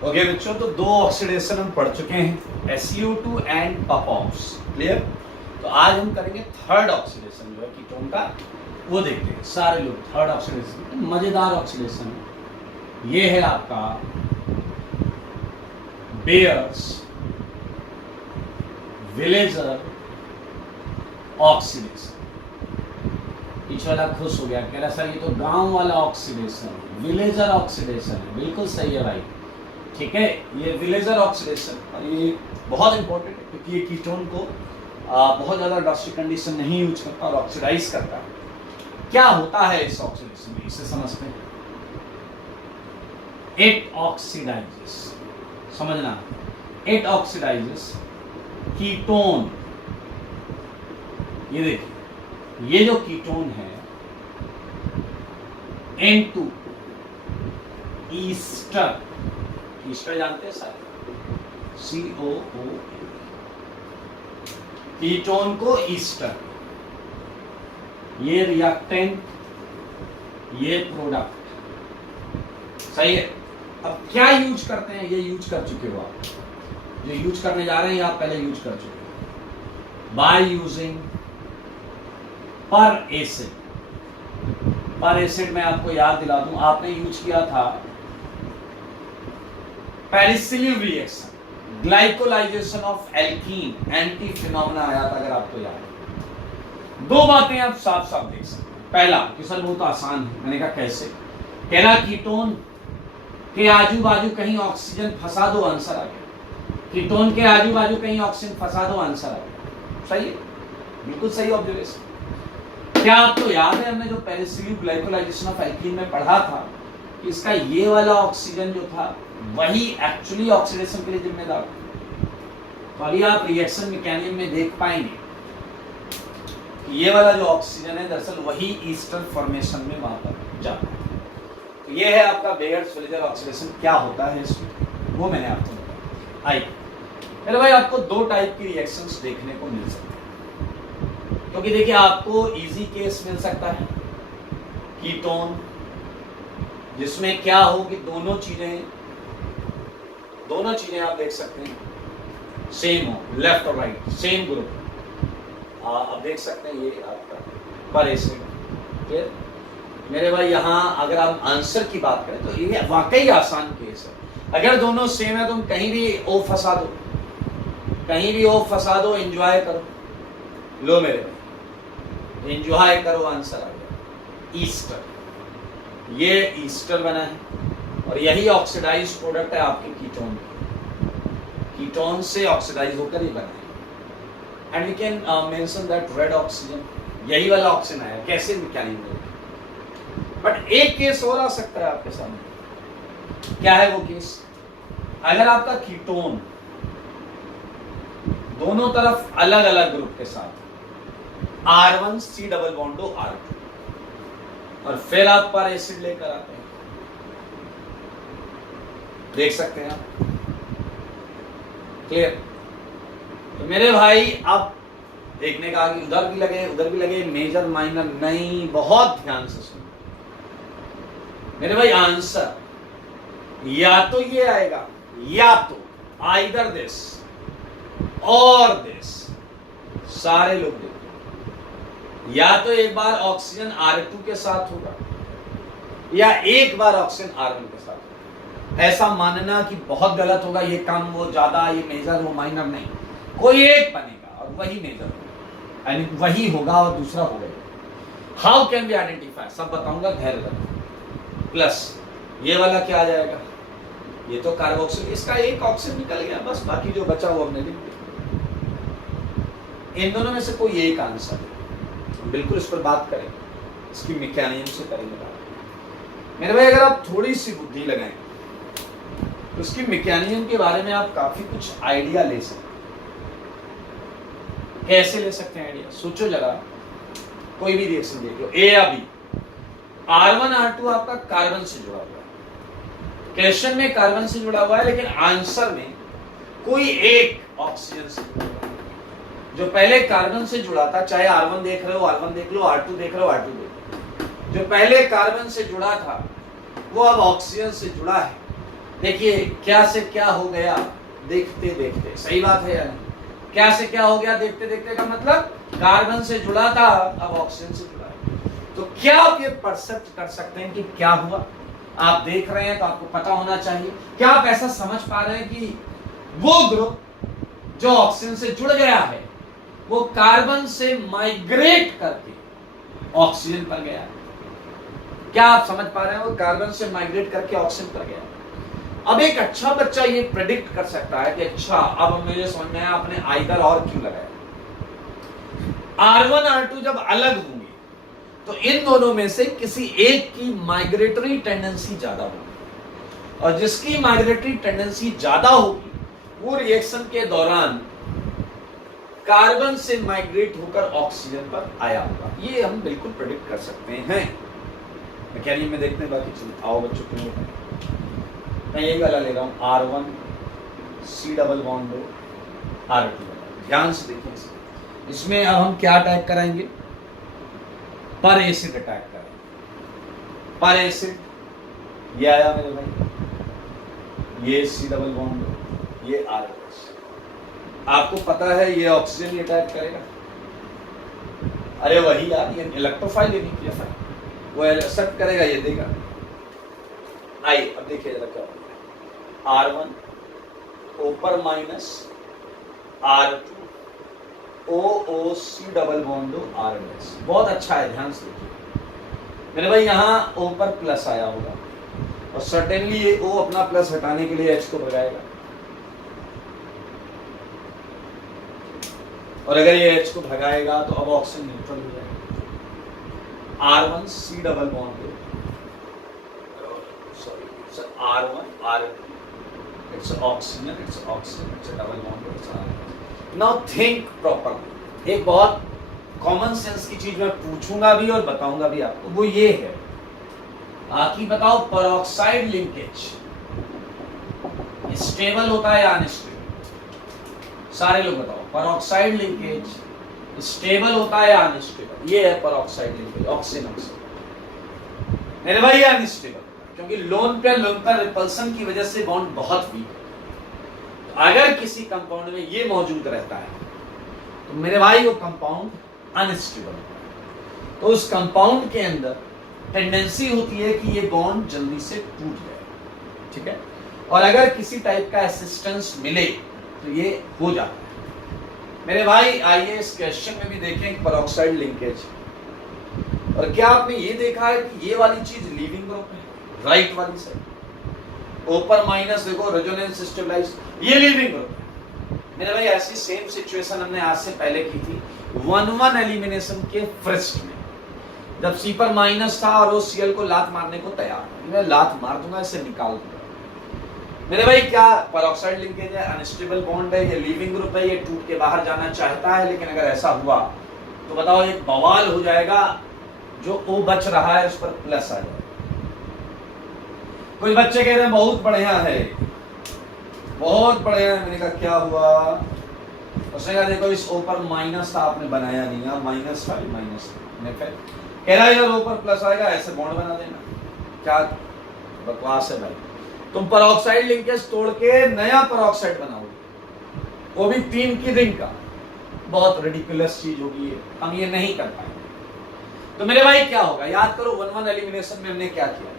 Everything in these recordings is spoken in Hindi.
ओके बच्चों, तो दो ऑक्सीडेशन हम पढ़ चुके हैं, SU2 एंड PAPOX। क्लियर। तो आज हम करेंगे थर्ड ऑक्सीडेशन जो है कीटोन का, वो देखते हैं सारे लोग। थर्ड ऑक्सीडेशन मजेदार ऑक्सीडेशन है। ये है आपका बेयर्स विलेजर ऑक्सीडेशन। पीछे वाला खुश हो गया, कह रहा सर ये तो गांव वाला ऑक्सीडेशन है, विलेजर ऑक्सीडेशन है। बिल्कुल सही है भाई, ठीक है। ये विलेजर ऑक्सीडेशन, और ये बहुत इंपॉर्टेंट है क्योंकि ये कीटोन को बहुत ज़्यादा ड्रास्टिक कंडीशन नहीं यूज करता और ऑक्सीडाइज करता है। क्या होता है इस ऑक्सीडेशन में, इसे समझते हैं। इट ऑक्सीडाइजेस, समझना, इट ऑक्सीडाइजेस कीटोन। ये देखिए, ये जो कीटोन है N2 ईस्टर, ईस्टर जानते हैं सर, COO, कीटोन को ईस्टर, ये रिएक्टेंट, ये प्रोडक्ट, सही है। अब क्या यूज करते हैं, ये यूज कर चुके हो आप, जो यूज करने जा रहे हैं आप पहले यूज कर चुके हो। By using peracid, peracid मैं आपको याद दिला दूं, आपने यूज किया था पेरिसिलिन reaction, glycolisation of alkene, anti phenomena आया था अगर आपको याद है। दो बातें आप साफ साफ देख सकते हैं। पहला कि सर वो तो आसान है, मैंने कहा कैसे, कह रहा कीटोन के आजू बाजू कहीं ऑक्सीजन फंसा दो, आंसर आ गया। कीटोन के आजू बाजू कहीं ऑक्सीजन फंसा दो, आंसर आ गया। सही है, बिल्कुल सही ऑब्जर्वेशन। क्या आपको याद है हमने जो पेरिसिलिन ग्लाइकोलाइजेशन ऑफ एल्कीन में पढ़ा था कि इसका ये वाला ऑक्सीजन जो था वही एक्चुअली ऑक्सीडेशन के लिए जिम्मेदार। तो अभी आप रिएक्शन मैकेनिज्म में देख पाएंगे कि ये वाला जो ऑक्सीजन है दरअसल वही ईस्टर फॉर्मेशन में वहां पर जाता है। तो ये है आपका बेयर्स विलेजर ऑक्सीडेशन। क्या होता है इसमें वो मैंने आपको बताया। आइए मेरे भाई, आपको दो टाइप की रिएक्शंस देखने को मिल सकती है, क्योंकि देखिए आपको इजी केस मिल सकता है कीटोन, जिसमें क्या हो कि दोनों चीजें आप देख सकते हैं सेम हो, लेफ्ट और राइट सेम ग्रुप। आप देख सकते हैं ये आपका पर एसिड। फिर मेरे भाई यहाँ अगर आप आंसर की बात करें तो ये वाकई आसान केस है। अगर दोनों सेम है, तुम कहीं भी ओ फंसा दो, कहीं भी ओ फंसा दो, एंजॉय करो। लो मेरे भाई, एंजॉय करो, आंसर आ गया ईस्टर। ये ईस्टर बना है और यही ऑक्सीडाइज प्रोडक्ट है आपके कीटोन। कीटोन से ऑक्सीडाइज होकर ही बना है। And we can mention that red oxygen, यही वाला ऑक्सीजन आया, कैसे मैकेनिज्म। बट एक केस और आ सकता है आपके सामने। क्या है वो केस, अगर आपका कीटोन दोनों तरफ अलग अलग ग्रुप के साथ R1C डबल बॉन्ड हो R2, और फिर आप पर एसिड लेकर आते हैं, देख सकते हैं आप। क्लियर। तो मेरे भाई आप देखने का कि उधर भी लगे, मेजर माइनर नहीं, बहुत ध्यान से सुनो मेरे भाई। आंसर या तो ये आएगा, या तो आइदर दिस और दिस। सारे लोग देखो, या तो एक बार ऑक्सीजन R2 के साथ होगा, या एक बार ऑक्सीजन R1 के साथ होगा। ऐसा मानना कि बहुत गलत होगा, ये कम वो ज्यादा, ये मेजर वो माइनर, नहीं। कोई एक बनेगा और वही मेजर होगा, यानी वही होगा और दूसरा होगा। हाउ कैन बी आइडेंटिफाई, सब बताऊंगा, धैर्य रखो। प्लस ये वाला क्या आ जाएगा, ये तो कार्बोक्सिल, इसका एक ऑक्सीजन निकल गया, बस बाकी जो बचा वो हमने लिख दिया। इन दोनों में से कोई एक आंसर है। बिल्कुल इस पर बात करें, इसकी मैकेनिज्म से करेंगे बात। मेरे भाई अगर आप थोड़ी सी बुद्धि लगाएं तो इसकी मैकेनिज्म के बारे में आप काफी कुछ आइडिया ले सकते हैं। कैसे ले सकते हैं आइडिया, सोचो जरा। कोई भी रिएक्शन देख लो, ए या बी, R1 R2 आपका कार्बन से जुड़ा हुआ है। क्वेश्चन में कार्बन से जुड़ा हुआ है, लेकिन आंसर में कोई एक ऑक्सीजन से जुड़ा हुआ है। जो पहले कार्बन से जुड़ा था, चाहे R1 देख रहे हो, R1 देख लो, R2 देख रहे हो, R2 देख लो, जो पहले कार्बन से जुड़ा था वो अब ऑक्सीजन से जुड़ा है। देखिए क्या से क्या हो गया देखते देखते, सही बात है या नहीं? क्या से क्या हो गया देखते देखते का मतलब कार्बन से जुड़ा था, अब ऑक्सीजन से जुड़ा है। तो क्या आप ये परसेप्ट कर सकते हैं कि क्या हुआ? आप देख रहे हैं तो आपको पता होना चाहिए। क्या आप ऐसा समझ पा रहे हैं कि वो ग्रुप जो ऑक्सीजन से जुड़ गया है वो कार्बन से माइग्रेट करके ऑक्सीजन पर गया? क्या आप समझ पा रहे हैं? वो कार्बन से माइग्रेट करके ऑक्सीजन पर गया। अब एक अच्छा बच्चा ये प्रेडिक्ट कर सकता है कि अच्छा अब मुझे समझ में आया आपने आइदर और क्यों लगाया। R1 R2 जब अलग होंगे तो इन दोनों में से किसी एक की माइग्रेटरी टेंडेंसी ज्यादा होगी, और जिसकी माइग्रेटरी टेंडेंसी ज्यादा होगी वो रिएक्शन के दौरान कार्बन से माइग्रेट होकर ऑक्सीजन पर आया होगा। ये हम बिल्कुल प्रेडिक्ट कर सकते हैं। मैकेनिक में देखते हैं, बाकी चलो आओ बच्चों को मैं यही वाला ले रहा हूं, R1 C double bond R2। ध्यान से देखिए इसमें अब हम क्या अटैक कराएंगे? पर एसिड अटैक करेंगे। पर एसिड ये आया मेरे भाई, ये C डबल बॉन्ड, ये R2। आपको पता है ये ऑक्सीजन ही अटैक करेगा। अरे वही यार, ये इलेक्ट्रोफाइल ये न्यूक्लियोफाइल, वो एक्सेप्ट करेगा, ये देगा। आइए अब देखिए जरा क्या होता है। R1 O पर minus R2 OOC double bond R dash. बहुत अच्छा है, ध्यान से देखिए मेरे भाई, यहाँ O पर प्लस आया होगा और सर्टेनली ये O अपना प्लस हटाने के लिए H को भगाएगा, और अगर ये H को भगाएगा तो अब ऑक्सीजन न्यूट्रल हो जाएगा। R1 C double bond, sorry R1 R2, it's oxygen, it's a double bond, it's R. Now think properly। एक बहुत कॉमन सेंस की चीज मैं पूछूंगा भी और बताऊंगा भी आपको, वो ये है कि बताओ पेरोक्साइड लिंकेज स्टेबल होता है या अनस्टेबल? सारे लोग बताओ, पेरोक्साइड लिंकेज स्टेबल होता है या अनस्टेबल? ये है पेरोक्साइड लिंकेज, ऑक्सीजन ऑक्सीजन। मेरे भाई अनस्टेबल, क्योंकि लोन पर रिपल्सन की वजह से बॉन्ड बहुत वीक है। तो अगर किसी कंपाउंड में ये मौजूद रहता है तो मेरे भाई वो कंपाउंड अनस्टेबल होता है। तो उस कंपाउंड के अंदर टेंडेंसी होती है कि ये बॉन्ड जल्दी से टूट जाए, ठीक है। और अगर किसी टाइप का असिस्टेंस मिले तो ये हो जाता है। मेरे भाई आइए इस क्वेश्चन में भी देखें पेरोक्साइड लिंकेज, और क्या आपने ये देखा है कि ये वाली चीज लीविंग ग्रुप है, राइट वाली साइड ऊपर माइनस देखो रेजोनेंस स्टेबलाइज, ये लीविंग ग्रुप है। मेरे भाई ऐसी सेम सिचुएशन हमने आज से पहले की थी 1-1 एलिमिनेशन के फर्स्ट में, जब सी पर माइनस था और वो सीएल को लात मारने को तैयार, मैं लात मार दूंगा, इसे निकाल दूंगा। मेरे भाई क्या पेरोक्साइड लिंकेज है, अनस्टेबल बॉन्ड है, ये लीविंग ग्रुप है, ये टूट के बाहर जाना चाहता है, लेकिन अगर ऐसा हुआ तो बताओ एक बवाल हो जाएगा। जो ओ बच रहा है उस पर प्लस आ जाएगा। कुछ बच्चे कह रहे हैं बहुत बढ़िया है, बहुत बढ़िया है। मैंने कहा क्या हुआ? उसने कहा देखो इस ओ पर माइनस था, आपने बनाया नहीं, यहाँ माइनस था, माइनस कह रहा है यार ओ पर प्लस आएगा, ऐसे बॉन्ड बना देना। क्या बकवास है भाई, तुम पेरोक्साइड लिंकेज तोड़ के नया पेरोक्साइड बनाओगे, वो भी 3 की रिंग का। बहुत रिडिकुलस चीज होगी, हम ये नहीं कर पाएंगे। तो मेरे भाई क्या होगा, याद करो 1-1 एलिमिनेशन में हमने क्या किया।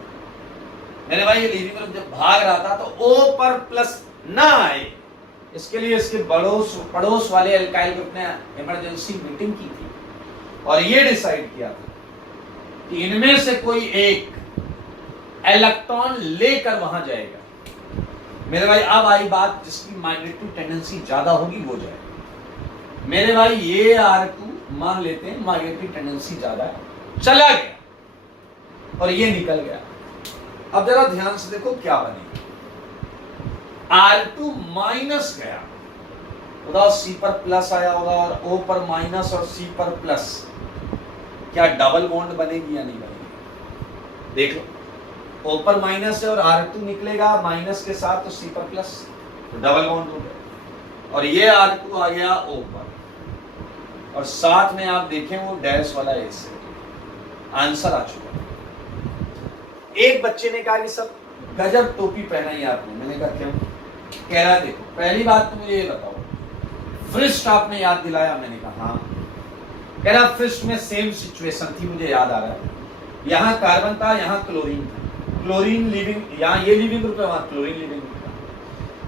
मेरे भाई ये लीविंग ग्रुप जब भाग रहा था तो ओ पर प्लस ना आए, इसके लिए इसके पड़ोस वाले एल्काइल ग्रुप ने इमरजेंसी मीटिंग की थी और ये डिसाइड किया था कि इनमें से कोई एक इलेक्ट्रॉन लेकर वहां जाएगा। मेरे भाई अब आई बात जिसकी माइग्रेटरी टेंडेंसी ज्यादा होगी वो जाएगा। मेरे भाई ये R2 मान लेते हैं माइग्रेटरी टेंडेंसी ज्यादा है, चला गया और ये निकल गया। अब जरा ध्यान से देखो क्या बनेगा। R2 माइनस गया, बताओ C पर प्लस आया होगा और O पर माइनस और C पर प्लस, क्या डबल बॉन्ड बनेगी या नहीं बनेगी? देख लो, O पर माइनस है और R2 निकलेगा माइनस के साथ, तो C पर प्लस, तो डबल बॉन्ड हो गया। और ये R2 आ गया O पर, और साथ में आप देखें वो डैश वाला एस, आंसर आ चुका। एक बच्चे ने कहा कि सब गजब टोपी पहना ही आपने। मैंने कहा क्यों? कह रहा देखो, पहली बात तो मुझे ये बताओ, फ्रिस्ट आपने याद दिलाया? मैंने कहा हाँ। कह रहा फ्रिस्ट में सेम सिचुएशन थी, मुझे याद आ रहा है, यहाँ कार्बन था, यहाँ क्लोरीन था, क्लोरीन लिविंग, यहाँ ये लिविंग ग्रुप है, वहां क्लोरीन लिविंग ग्रुप था,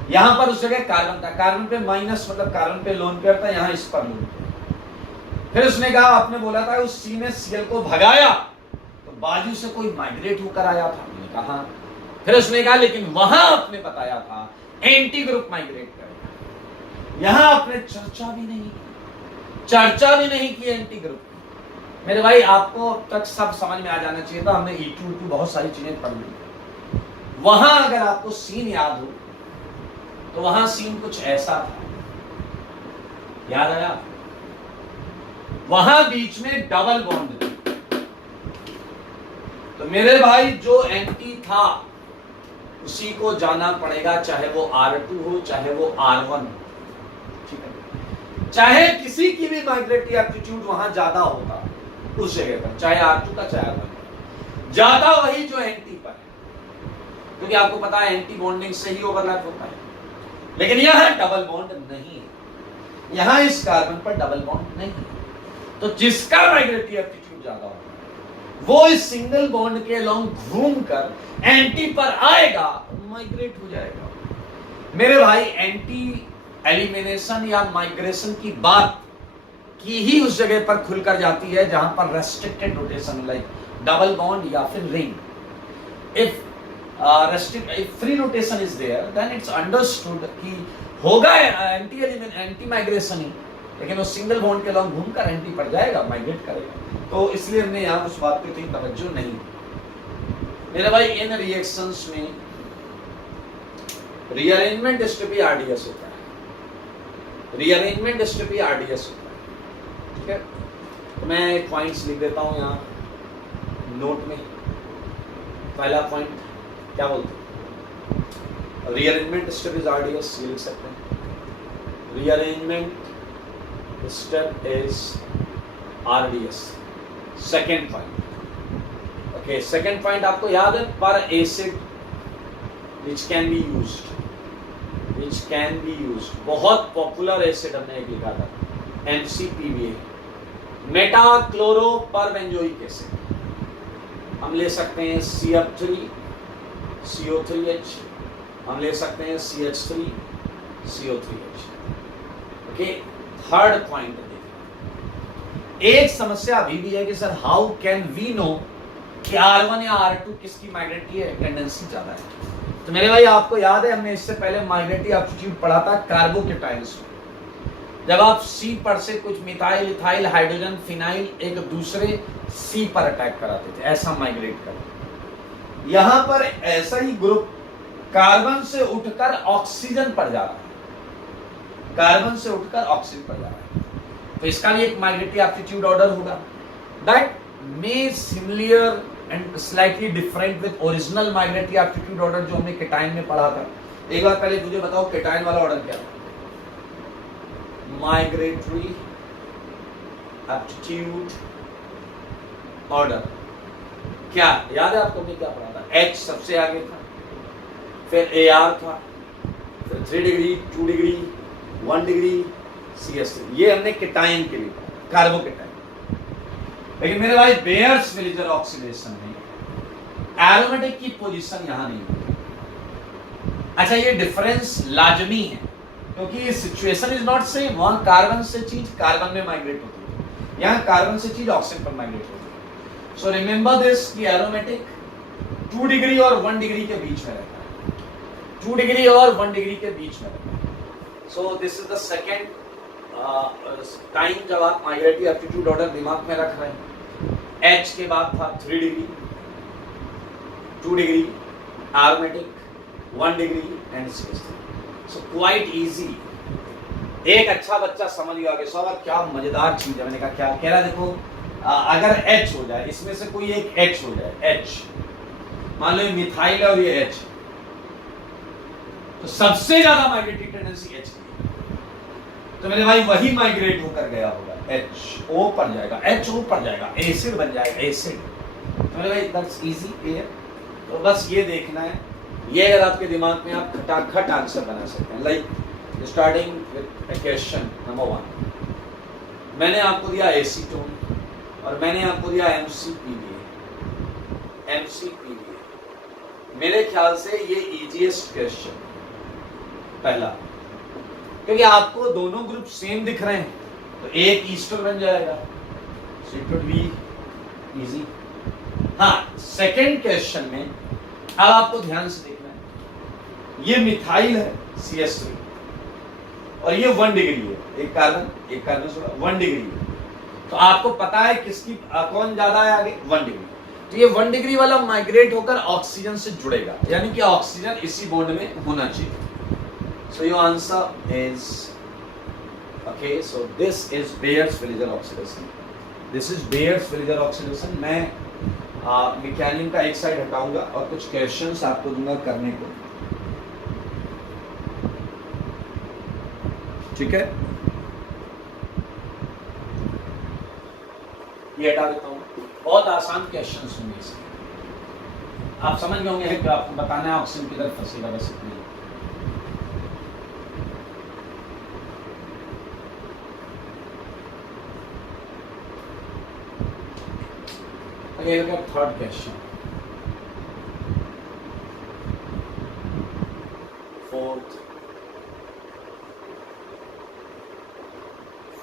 यहाँ पर उस जगह कार्बन था, कार्बन पे माइनस मतलब कार्बन पे लोन पेयर था, यहाँ इस पर लोन पेयर। फिर उसने कहा, आपने बोला था उस सी ने सीएल को भगाया तो बाजू से कोई माइग्रेट होकर आया था। मैंने कहा हाँ। फिर उसने कहा लेकिन वहां आपने बताया था एंटी ग्रुप माइग्रेट करेगा, यहां आपने चर्चा भी नहीं की एंटी ग्रुप की। मेरे भाई आपको अब तक सब समझ में आ जाना चाहिए था, हमने E2 बहुत सारी चीजें पढ़ ली। वहां अगर आपको सीन याद हो तो वहां सीन कुछ ऐसा था, याद आया? वहां बीच में डबल बॉन्ड थी। तो मेरे भाई जो एंटी था उसी को जाना पड़ेगा, चाहे वो R2 हो चाहे वो R1 हो, ठीक है? चाहे किसी की भी माइग्रेटरी एप्टीट्यूड वहां ज्यादा होता उस जगह पर, चाहे R2 का चाहे R1, ज्यादा वही जो एंटी पर है, क्योंकि आपको पता है एंटी बॉन्डिंग से ही ओवरलैप होता है। लेकिन यहां डबल बॉन्ड नहीं है, यहां इस कार्बन पर डबल बॉन्ड नहीं है, तो जिसका माइग्रेटरी एप्टीट्यूड ज्यादा होगा वो इस सिंगल बॉन्ड के अलोंग घूमकर एंटी पर आएगा, माइग्रेट हो जाएगा। मेरे भाई एंटी एलिमिनेशन या माइग्रेशन की बात की ही उस जगह पर खुलकर जाती है जहां पर restricted rotation like double bond या फिर ring. If free rotation is there then it's understood कि होगा एंटी माइग्रेशन ही, लेकिन वो सिंगल बॉन्ड के अलोंग घूमकर एंटी पर जाएगा, माइग्रेट करेगा। तो इसलिए हमने यहां उस बात पे इतनी तवज्जो नहीं। मेरे भाई इन रिएक्शंस में रीअरेंजमेंट स्टेपी आरडीएस होता है, रीअरेंजमेंट स्टेपी आरडीएस होता है, ठीक है? तो मैं पॉइंट्स लिख देता हूं यहां नोट में। पहला पॉइंट क्या बोलते हैं? रीअरेंजमेंट स्टेप इज आरडीएस, ये लिख सकते हैं। Rearrangement step is RDS. Second point, okay, second point आपको याद है, पर acid which can be used, बहुत पॉपुलर एसिड हमने एक लिखा था MCPBA, मेटा क्लोरो पर बेंजोइक एसिड। हम ले सकते हैं CF3 CO3H, हम ले सकते हैं CH3 CO3H। Okay, third point देखिए, एक समस्या अभी भी है कि sir how can we know कि R1 या R2 किसकी माइग्रेटरी टेंडेंसी ज्यादा है? तो मेरे भाई आपको याद है हमने इससे पहले माइग्रेटरी एप्टीट्यूड पढ़ा था कार्बोकेटाइन्स में, जब आप C पर से कुछ मिथाइल इथाइल हाइड्रोजन फिनाइल एक दूसरे C पर अटैक कराते थे, ऐसा माइग्रेट कर। यहां पर ऐसा ही ग्रुप कार्बन से उठकर ऑक्सीजन पर जा रहा है, कार्बन से उठकर ऑक्सीजन पर जा रहा है, तो इसका भी एक माइग्रेटरी एप्टीट्यूड ऑर्डर होगा that may similar and slightly different with original migratory aptitude order जो हमने केटाइन में पढ़ा था। एक बार पहले मुझे बताओ केटाइन वाला ऑर्डर क्या था? माइग्रेटरी एप्टीट्यूड ऑर्डर क्या याद है आपको? हमने क्या पढ़ा था? H सबसे आगे था, फिर AR था, फिर 3 डिग्री 2 डिग्री 1 डिग्री CS3, ये हमने केटाइन के लिए पढ़ा, कार्बोकेटाइन। लेकिन मेरे भाई बेयर्स विलिजर ऑक्सीडेशन में एरोमेटिक की पोजीशन यहां नहीं होती। अच्छा, ये डिफरेंस लाजमी है क्योंकि सिचुएशन इज नॉट सेम। वहां कार्बन से चीज कार्बन में माइग्रेट होती है, यहां कार्बन से चीज ऑक्सीजन पर माइग्रेट होती है। सो रिमेंबर दिस कि एरोमेटिक 2 डिग्री और 1 डिग्री के बीच में रहता है, 2 डिग्री और 1 डिग्री के बीच में रहता है। सो this is the second time जब आप माइग्रेटरी एप्टीट्यूड ऑर्डर दिमाग में रख रहे हैं। H के बाद था 3 degree 2 degree aromatic 1 degree and CS3। So quite easy. एक अच्छा बच्चा समझ गया कि सर क्या मजेदार चीज है। मैंने कहा क्या कह रहा? देखो अगर H हो जाए, इसमें से कोई एक H हो जाए, H मान लो मिथाइल है और ये H, तो सबसे ज्यादा माइग्रेटरी टेंडेंसी H की। तो मेरे भाई वही माइग्रेट होकर गया होगा, HO पर जाएगा, HO पर जाएगा, एसिड बन जाएगा, एसिड। तो मेरे भाई दैट्स इजी क्लियर। तो बस ये देखना है ये अगर आपके दिमाग में आप खटाखट आंसर बना सकते हैं, like starting with question number 1, मैंने आपको दिया एसीटोन और मैंने आपको दिया एमसीपीडीए। मेरे ख्याल से ये इजीएस्ट क्वेश्चन पहला, क्योंकि आपको दोनों ग्रुप सेम दिख रहे हैं तो एक ईस्टर बन जाएगा, so it would be easy. हाँ, सेकंड क्वेश्चन में अब आपको ध्यान से देखना है, ये मिथाइल है CH3 और ये 1 डिग्री है, एक कार्बन छोड़ा 1 डिग्री है, तो आपको पता है किसकी कौन ज्यादा है आगे, 1 डिग्री। तो ये 1 डिग्री वाला माइग्रेट होकर ऑक्सीजन से जुड़ेगा, यानी कि ऑक्सीजन इसी बॉन्ड में होना चाहिए। So your answer is okay, so this is Baeyer Villiger oxidation, this is Baeyer Villiger oxidation. मैं मैकेनियन का एक साइड हटाऊंगा और कुछ क्वेश्चंस आपको दूंगा करने को, ठीक है। ये हटा देता हूं, बहुत आसान क्वेश्चंस होंगे इसके, आप समझ गए होंगे कि आपको बताना है ऑक्सीजन किधर फंसेगा, बस इतना ही। Okay, look at third question. Fourth,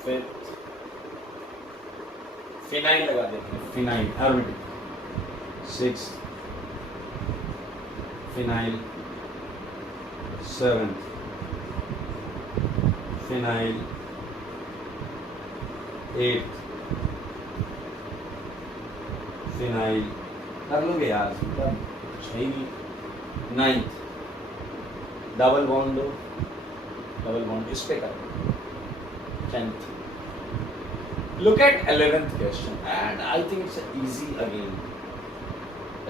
fifth, phenyl लगा देते हैं, phenyl aromatic. Sixth, phenyl. Seventh, phenyl. Eighth, phenyl. कर लोगे यार, कुछ है ही नहीं। 9th, डबल बॉन्ड दो, डबल बॉन्ड इस पे कर। 10th, look at 11th question and I think it's easy again.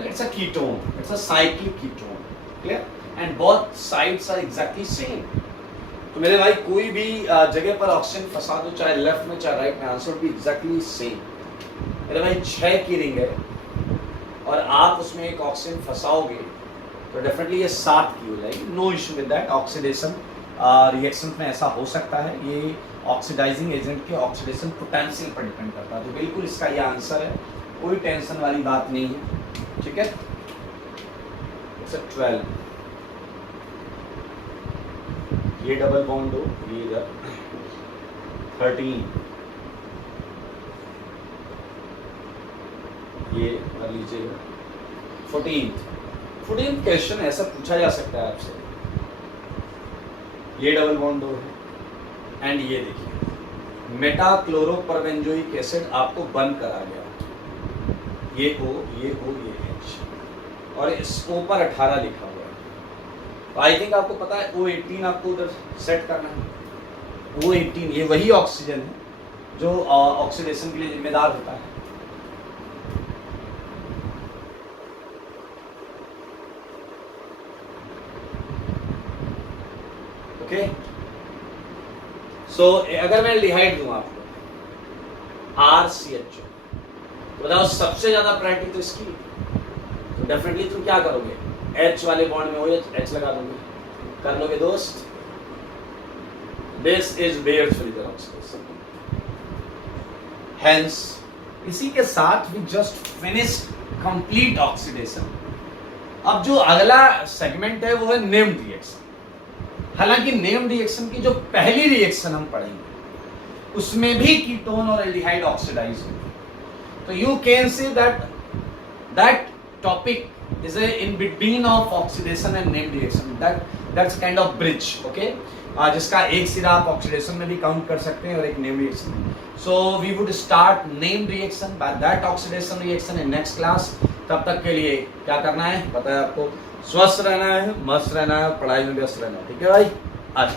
It's a ketone, it's a cyclic ketone, clear, and both sides are exactly same. तो मेरे भाई कोई भी जगह पर ऑक्सीजन फंसा दो, चाहे लेफ्ट में चाहे राइट में, आंसर भी एग्जैक्टली सेम। मेरे भाई 6 की रिंग है और आप उसमें एक ऑक्सीजन फंसाओगे तो डेफिनेटली ये 7 की हो जाएगी, no issue with that. Oxidation reaction में ऐसा हो सकता है, ये ऑक्सीडाइजिंग एजेंट के ऑक्सीडेशन पोटेंशियल पर डिपेंड करता है, तो बिल्कुल इसका ये आंसर है, कोई टेंशन वाली बात नहीं है, ठीक है। इट्स 12, ये डबल बॉन्ड दो, ये इधर। 13, ये कर लीजिएगा। 14th क्वेश्चन ऐसा पूछा जा सकता है आपसे, ये डबल बॉन्ड दो है एंड ये देखिए मेटाक्लोरोपरबेंजोइक एसिड आपको बंद करा गया, ये O, ये H और इस O पर 18 लिखा हुआ है, तो आई थिंक आपको पता है O18 आपको उधर सेट करना है। O18 ये वही ऑक्सीजन है जो ऑक्सीडेशन के लिए जिम्मेदार होता है। ओके, सो अगर मैं एल्डिहाइड दूं आपको RCHO, तो बताओ सबसे ज्यादा प्रायोरिटी तो इसकी, तो डेफिनेटली तुम क्या करोगे, H वाले बॉन्ड में OH लगा दोगे, कर लोगे दोस्त। This is Baeyer Villiger oxidation. Hence इसी के साथ we just finished complete oxidation. अब जो अगला सेगमेंट है वो है नेम्ड रिएक्शन। हालांकि नेम रिएक्शन की जो पहली रिएक्शन हम पढ़ेंगे उसमें भी कीटोन और एल्डिहाइड ऑक्सीडाइज होंगे, तो you can say that topic is in between of oxidation and name reaction, that's kind of bridge, okay, जिसका एक सिरा आप ऑक्सीडेशन में भी काउंट कर सकते हैं और एक नेम रिएक्शन में। So we would start name reaction by that oxidation reaction in next class. तब तक के लिए क्या करना है पता है आपको, स्वस्थ रहना है, मस्त रहना है, पढ़ाई में व्यस्त रहना है, ठीक है भाई। आज